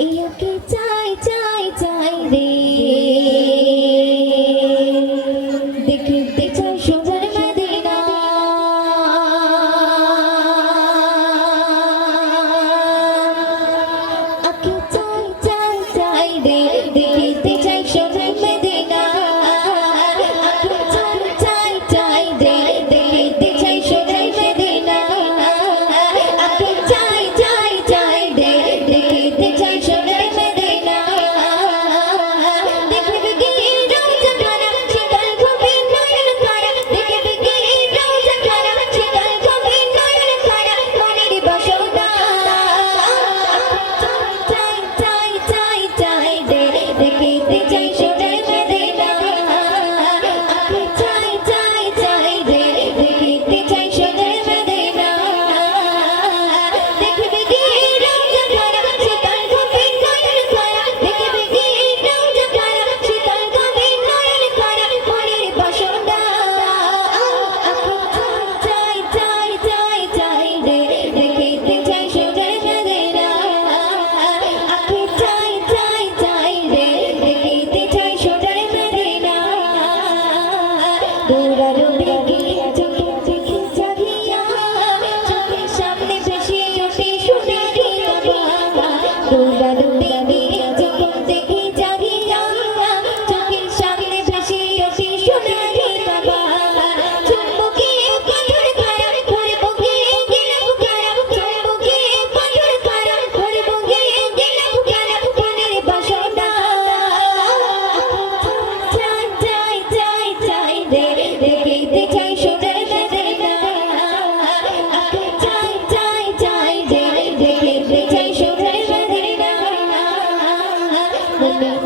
ইয়াকে চাই চাই চাই